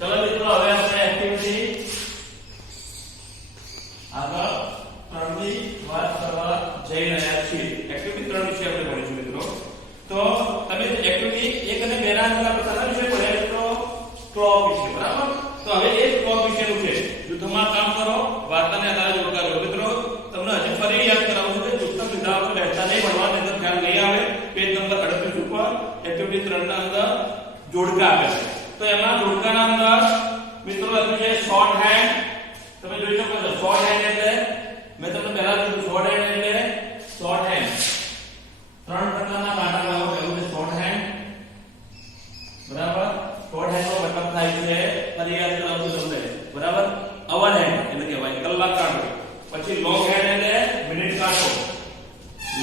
ચલો મિત્રો હવે આપણે એક્ટિવિટી આગળ 3 ની વાત કરવા જઈ રહ્યા છીએ. એક્ટિવિટી 3 વિશે આપણે ભણીશું મિત્રો. તો તમે એક્ટિવિટી 1 અને 2 ના અંદર આપણે કયા વિશે ભણ્યા મિત્રો? ક્લોક વિશે, બરાબર? તો હવે એ ક્લોક વિશેનું છે. જૂથમાં કામ કરો, વાર્તાને આધારે જોડકા કરો. મિત્રો તમને હજી ફરી યાદ કરાવું છું કે જૂથના વિધાનો રહેતા નહીં ભણવા નહીતર ધ્યાન નહીં આવે. પેજ નંબર 38 ઉપર એક્ટિવિટી 3 ના અંદર જોડકા આપે છે. તો એમાં જોડકાના અંદર મિત્રો લખ્યું છે શોર્ટ હેન્ડ. તમે જોઈ શકો છો શોર્ટ હેન્ડ એટલે મેં તમને પહેલા કીધું શોર્ટ હેન્ડ એટલે શોર્ટ હેન્ડ 3 પ્રકારના કાંટા લાવો. પહેલું છે શોર્ટ હેન્ડ, બરાબર? શોર્ટ હેન્ડ નો મતલબ થાય છે ફરી યાદ કરાવું છું તમને, બરાબર? અવર હેન્ડ એટલે કહેવાય કલાક કાંટો. પછી લોંગ હેન્ડ એટલે મિનિટ કાંટો,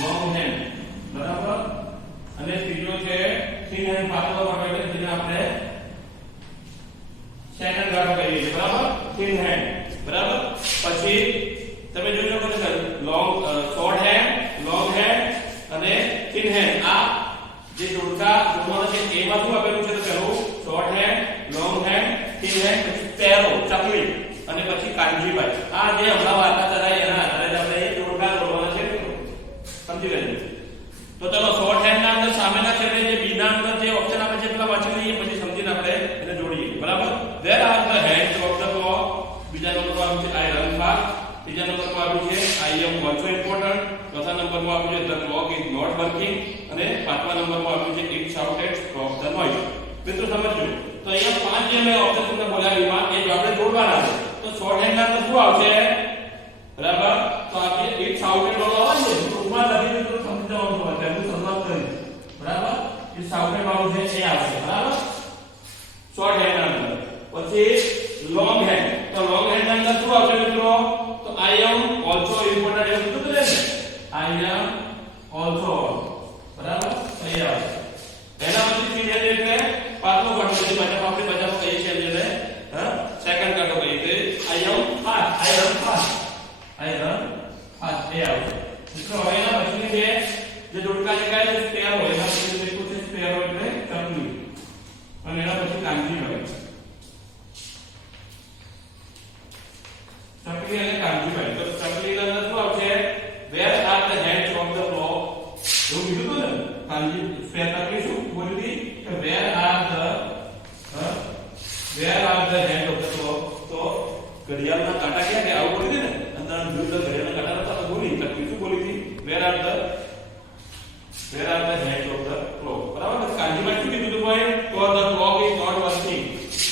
લોંગ હેન્ડ, બરાબર? અને ત્રીજો છે થિન હેન્ડ, પાતળો કાંટો એટલે જેને આપણે સેકન્ડ કાંટો કહીએ છીએ, બરાબર? થિન હેન્ડ, બરાબર? પછી તમે જોઈ શકો છો long short hand, long hand અને થિન હેન્ડ. આ જે જોડકા જોડવાના છે એમાં શું આપેલું છે? તો પહેલું short hand, long hand, thin hand, પછી પેરો ચકલી અને પછી કાનજીભાઈ. આ જે હમણાં વાર્તા ચલાવી એના આધારે આપણે એ જોડકા જોડવાના છે, સમજી લેજો. તો ચલો શોર્ટ હેન્ડ ના અંદર સામેના છેડે જે બી ના અંદર જે ઓપ્શન આપે છે પેલા વાંચી લઈએ પછી સમજીને આપણે એને જોડીએ, બરાબર? There are the hands of the clock. બીજા નંબર પર આવ્યું છે I run fast. ત્રીજા નંબર પર આવ્યું છે I am also important. ચોથા નંબર પર આવ્યું છે the clock is not working અને પાંચમા નંબર પર આવ્યું છે it shouted stop the noise. મિત્રો સમજો તો અહીંયા પાંચ જે મેં ઓપ્શન તમને બોલ્યા એમાં એ આપણે જોડવાના છે. તો શોર્ટ હેન્ડ ના અંદર શું આવશે? બરાબર? તો આપણે it shouted વાળો આવે ને તો ઉપર લખી દો તો સમજી જવાનું છે. પહેલું શરૂઆત કરી, બરાબર? it shouted વાળું છે એ આવશે, બરાબર? શોર્ટ હેન્ડ ના અંદર. પછી લોંગ હેન્ડ, તો લોંગ હેન્ડ ના અંદર શું આવશે મિત્રો? તો I am also important એવું કીધું ને, I am also, બરાબર? તો એ આવશે. એના પછી થિન હેન્ડ એટલે પાછલો કાંટો છે, પાછા આપણે બજામાં કહીએ છીએ જેને સેકન્ડ કાંટો કહીએ છીએ. I am fast, I run fast, I run fast એ આવશે. મિત્રો હવે એના પછીની જે જોડકા છે કયા છે? સ્પેરો. એના પછી લખ્યું છે સ્પેરો એટલે ચકલી અને એના પછી કાનજીભાઈ. ચકલી અને કાનજીભાઈ. તો ચકલી ના અંદર શું આવશે? Where are the hands of the clock? એવું કીધું હતું ને કાનજી ચકલી શું બોલી હતી કે where are the hands of the clock? તો ઘડિયાળના કાંટા ક્યાં ગયા? આવું બોલી હતી ને અંદર જોડકા ઘડિયાળના કાંટા નતા તો બોલી ચકલી શું બોલી હતી? where are the hands of the clock? બરાબર? કાનજીભાઈ શું કીધું હતું ભાઈ? તો the clock is not working.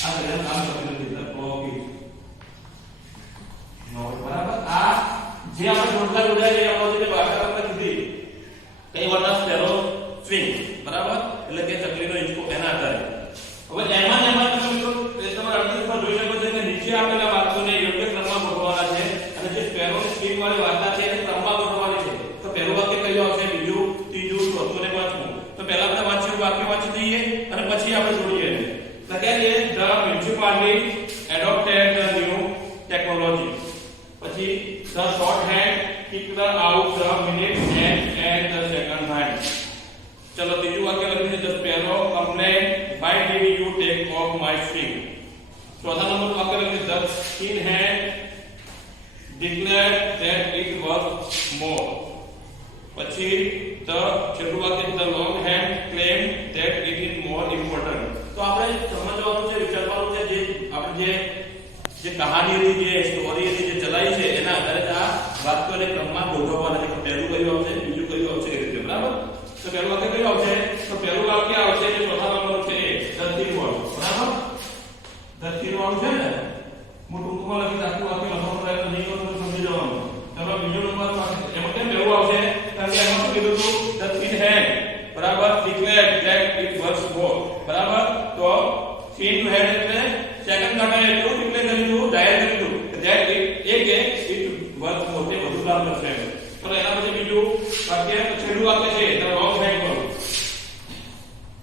આ ઘડિયાળ કામ કરતી નથી. the clock is બરાબર? આ જે આપણે જોડકા જોડાય એ આપણે જે ભાષા આપણે કીધી કઈ વર્ડ સ્પેરો સ્વિંગ, બરાબર? એટલે કે ચકલીનો હિંચકો એના આધારે. હવે એમાં તમે મિત્રો પેજ નંબર 38 પર જોઈ શકો છો કે નીચે આપેલા વાક્યોને યોગ્ય ક્રમમાં ગોઠવવાના છે અને જે સ્પેરોની સ્કીમ વાળી વાર્તા છે એને ક્રમમાં ગોઠવવાની છે. તો પહેલું વાક્ય કયું આવશે? બીજું, ત્રીજું, ચોથું અને પાંચમું. તો પહેલા આપણે વાક્ય વાંચી દઈએ અને પછી આપણે જોડીએ. લખ્યા છે the municipality adopted the new technology. પછી the short hand kicked out the minute hand and the second hand. ચલો ત્રીજું વાક્ય લખ્યું છે the sparrow complained, why did you take off my string? ચોથા નંબર વાક્ય લખ્યું the thin hand declared that it was more. પછી છેલ્લું વાક્ય the long hand claimed that it is more important. તો આપણે સમજવાનું છે, વિચારવાનું છે જે આપણે જે કહાની હતી, જે સ્ટોરી હતી, જે ચલાવી છે એના આધારે આ વાક્યોને ક્રમમાં ગોઠવવાના છે. પહેલું કયું આવશે, બીજું કયું આવશે એ રીતે, બરાબર? તો પહેલું વાક્ય કયું આવશે? તો પહેલું વાક્ય આવશે જે ચોથા નંબર છે એ the thin વાળું, બરાબર? the thin વાળું છે ને હું ટૂંકમાં લખી આખું વાક્ય લખવાનો પ્રયત્ન નહીં કરું તો સમજી જવાનું. ચલો બીજો નંબર વાક્ય એમાં કેમ પહેલું આવશે? કારણ કે એમાં શું કીધું હતું? the thin hand, બરાબર? declared that it was more, બરાબર? તો thin hand એટલે સેકન્ડ કાંટા એટલું ડિક્લેર કરી દીધું, જાહેર કરી દીધું that it was more તે વધુ લાભ થશે. તો એના પછી બીજું વાક્ય છેલ્લું વાક્ય છે the long hand વાળું.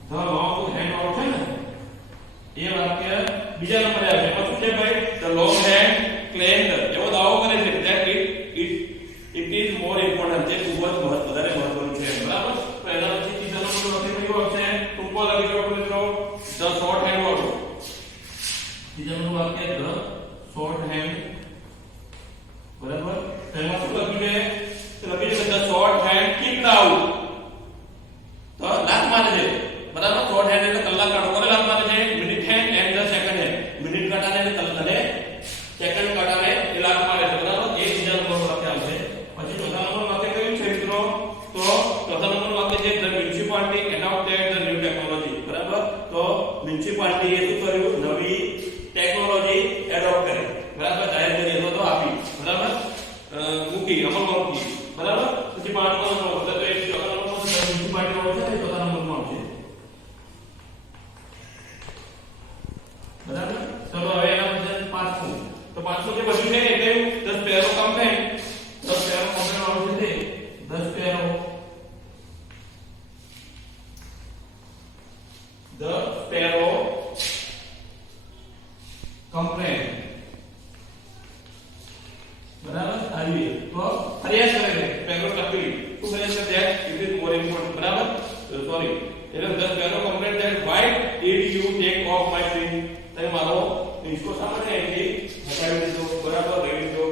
the long hand વાળું છે ને એ વાક્ય બીજા નંબરે આવે. એમાં શું છે ભાઈ? the long hand claimed એવો દાવો કરે છે that it is more important તે ખૂબ જ વધારે મહત્વનું છે, બરાબર? તો એના પછી ત્રીજા નંબરનો વાક્ય કયો આવશે? ટૂંકો લખી દો મિત્રો the short hand વાળું. ત્રીજા નંબરનું વાક્ય ધ શોર્ટ હેન્ડ, બરાબર. પહેલા શું લખ્યું છે? લખ્યું છે ધ શોર્ટ હેન્ડ કિકડ આઉટ, તો લાત મારે છે, બરાબર. શોર્ટ હેન્ડ એટલે કલાક કાઢો, કોને લાત મારે છે? Minute hand and the second hand, minute કાઢાને અને સેકન્ડ કાઢાને એ લાત મારે છે, બરાબર. એ ત્રીજા નંબરનું વાક્ય આવશે. પછી ચોથા નંબરનું વાક્ય કયું છે મિત્રો? તો ચોથા નંબરનું વાક્ય છે the municipality adopted the new technology, બરાબર. તો મ્યુનિસિપાલિટી એ શું કર્યું? નવી ટેકનોલોજી એડોપ્ટ કરી, બરાબર. જાહેર કરી અથવા તો આપી, બરાબર. મૂકી, અમલમાં મૂકી, બરાબર. પછી પાંચમો નંબર તો એ ચોથા નંબરનો મ્યુનિસિપાલિટી આવશે ને ચોથા નંબરમાં આવશે, બરાબર. ચલો હવે એના પછી પાંચમું, તો પાંચમું જે બચ્યું છે એ કયું? The sparrow campaign, the sparrow campaign આવશે તે the sparrow, the sparrow campaign, બરાબર. આવી તો પ્રયાસ કરે છે સ્પેરો તકલીફ, શું પ્રયાસ કરે? That it is more important, બરાબર. સોરી, એટલે the sparrow campaign that why did you take off my swing, તમે મારો હિંચકો શા માટે અહીંથી હટાવી દીધો, બરાબર. રહી દીધો,